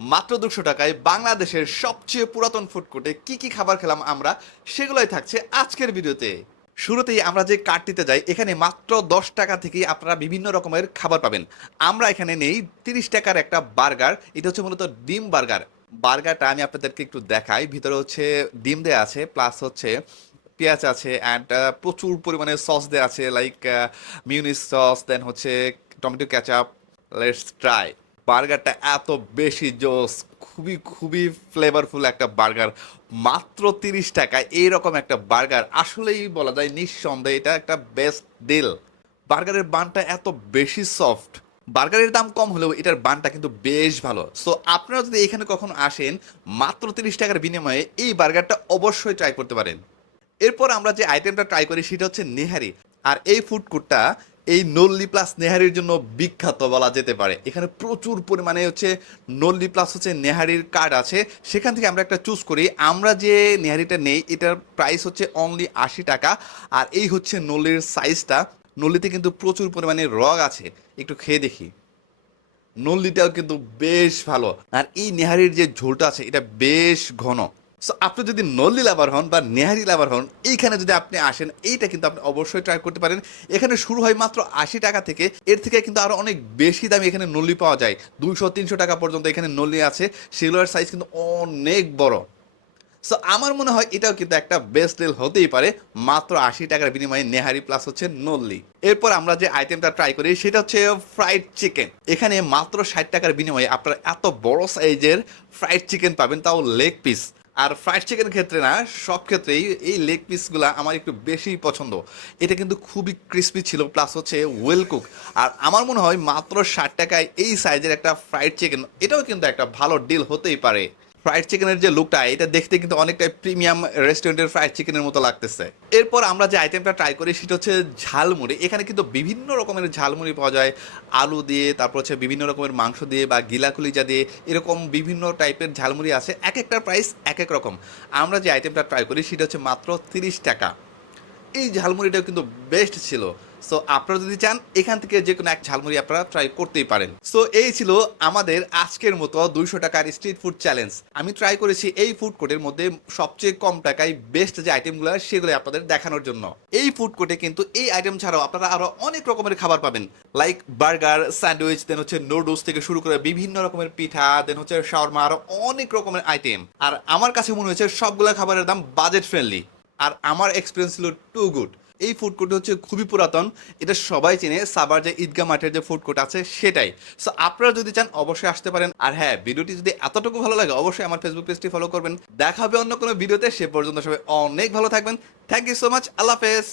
মাত্র দুশো টাকায় বাংলাদেশের সবচেয়ে পুরাতন ফুড কোর্টে কি কি খাবার খেলাম আমরা, সেগুলোই থাকছে আজকের ভিডিওতে। শুরুতেই আমরা যে কার্ডটিতে যাই, এখানে মাত্র দশ টাকা থেকেই আপনারা বিভিন্ন রকমের খাবার পাবেন। আমরা এখানে নেই তিরিশ টাকার একটা বার্গার, এটা হচ্ছে মূলত ডিম বার্গার। বার্গারটা আমি আপনাদেরকে একটু দেখাই, ভিতরে হচ্ছে ডিম দেওয়া আছে প্লাস হচ্ছে পেঁয়াজ আছে অ্যান্ড প্রচুর পরিমাণে সস দেওয়া আছে লাইক মিউনিস সস দেন হচ্ছে টমেটো ক্যাচাপ লেটস ট্রাই বার্গারটা এত বেশি জোস, খুবই খুবই ফ্লেভারফুল একটা বার্গার। মাত্র তিরিশ টাকায় এইরকম একটা বার্গার। আসলেই বলা যায় নিঃসন্দেহে এটা একটা বেস্ট ডিল বার্গারের বানটা এত বেশি সফট বার্গারের দাম কম হলেও এটার বানটা কিন্তু বেশ ভালো। সো আপনারা যদি এখানে কখনো আসেন, মাত্র তিরিশ টাকার বিনিময়ে এই বার্গারটা অবশ্যই ট্রাই করতে পারেন। এরপর আমরা যে আইটেমটা ট্রাই করি, সেটা হচ্ছে নেহারি। আর এই ফুড কোর্টটা এই নল্লি প্লাস নেহারির জন্য বিখ্যাত বলা যেতে পারে। এখানে প্রচুর পরিমাণে হচ্ছে নল্লি প্লাস হচ্ছে নেহারির কার্ড আছে। সেখান থেকে আমরা একটা চুজ করি। আমরা যে নেহারিটা নেই, এটার প্রাইস হচ্ছে অনলি আশি টাকা। আর এই হচ্ছে নল্লির সাইজটা নল্লিতে কিন্তু প্রচুর পরিমাণে রগ আছে। একটু খেয়ে দেখি। নল্লিটাও কিন্তু বেশ ভালো। আর এই নেহারির যে ঝোলটা আছে, এটা বেশ ঘন। সো আপনি যদি নল্লি লাভার হন বা নেহারি লাভার হন, এইখানে যদি আপনি আসেন, এইটা কিন্তু আপনি অবশ্যই ট্রাই করতে পারেন। এখানে শুরু হয় মাত্র আশি টাকা থেকে, এর থেকে কিন্তু আরও অনেক বেশি দামে এখানে নল্লি পাওয়া যায়। দুইশো, তিনশো টাকা পর্যন্ত এখানে নল্লি আছে। সেগুলোর সাইজ কিন্তু অনেক বড়। সো আমার মনে হয় এটাও কিন্তু একটা বেস্ট ডিল হতেই পারে। মাত্র আশি টাকার বিনিময়ে নেহারি প্লাস হচ্ছে নল্লি। এরপর আমরা যে আইটেমটা ট্রাই করি, সেটা হচ্ছে ফ্রাইড চিকেন এখানে মাত্র ষাট টাকার বিনিময়ে আপনারা এত বড় সাইজের ফ্রাইড চিকেন পাবেন, তাও লেগ পিস আর ফ্রাইড চিকেন ক্ষেত্রে না, সব ক্ষেত্রেই এই লেগ পিসগুলো আমার একটু বেশি পছন্দ। এটা কিন্তু খুবই ক্রিস্পি ছিল প্লাস হচ্ছে ওয়েল কুক আর আমার মনে হয় মাত্র ষাট টাকায় এই সাইজের একটা ফ্রাইড চিকেন এটাও কিন্তু একটা ভালো ডিল হতেই পারে। ফ্রাইড চিকেনের যে লুকটা এটা দেখতে কিন্তু অনেকটাই প্রিমিয়াম রেস্টুরেন্টের ফ্রাইড চিকেনের মতো লাগতেছে। এরপর আমরা যে আইটেমটা ট্রাই করি, সেটা হচ্ছে ঝালমুড়ি। এখানে কিন্তু বিভিন্ন রকমের ঝালমুড়ি পাওয়া যায়। আলু দিয়ে, তারপর হচ্ছে বিভিন্ন রকমের মাংস দিয়ে বা গিলা কুলিজা দিয়ে, এরকম বিভিন্ন টাইপের ঝালমুড়ি আছে। এক একটা প্রাইস এক এক রকম। আমরা যে আইটেমটা ট্রাই করি, সেটা হচ্ছে মাত্র তিরিশ টাকা। এই ঝালমুড়িটাও কিন্তু বেস্ট ছিল। সো আপনারা যদি চান, এখান থেকে যে কোনো এক ঝালমুড়ি আপনারা ট্রাই করতেই পারেন। সো এই ছিল আমাদের আজকের মতো দুইশো টাকার স্ট্রিট ফুড চ্যালেঞ্জ আমি ট্রাই করেছি এই ফুড কোর্টের মধ্যে সবচেয়ে কম টাকায় বেস্ট যে আইটেমগুলো সেগুলো আপনাদের দেখানোর জন্য। এই ফুড কোর্টে কিন্তু এই আইটেম ছাড়াও আপনারা আরও অনেক রকমের খাবার পাবেন। লাইক বার্গার স্যান্ডউইচ দেন হচ্ছে নুডলস থেকে শুরু করে বিভিন্ন রকমের পিঠা দেন হচ্ছে শাওয়ারমা আরও অনেক রকমের আইটেম আর আমার কাছে মনে হয়েছে সবগুলা খাবারের দাম বাজেট ফ্রেন্ডলি আর আমার এক্সপিরিয়েন্স ছিল টু গুড এই ফুড কোর্ট হচ্ছে খুবই পুরাতন। এটা সবাই চেনে, সাবার যে ঈদগা মাঠের যে ফুড কোর্ট আছে সেটাই। সো আপনারা যদি চান, অবশ্যই আসতে পারেন। আর হ্যাঁ ভিডিওটি যদি এতটুকু ভালো লাগে, অবশ্যই আমার ফেসবুক পেজটি ফলো করবেন। দেখা হবে অন্য কোনো ভিডিওতে, সে পর্যন্ত সবাই অনেক ভালো থাকবেন। থ্যাংক ইউ সো মাচ আল্লাহ হাফেজ।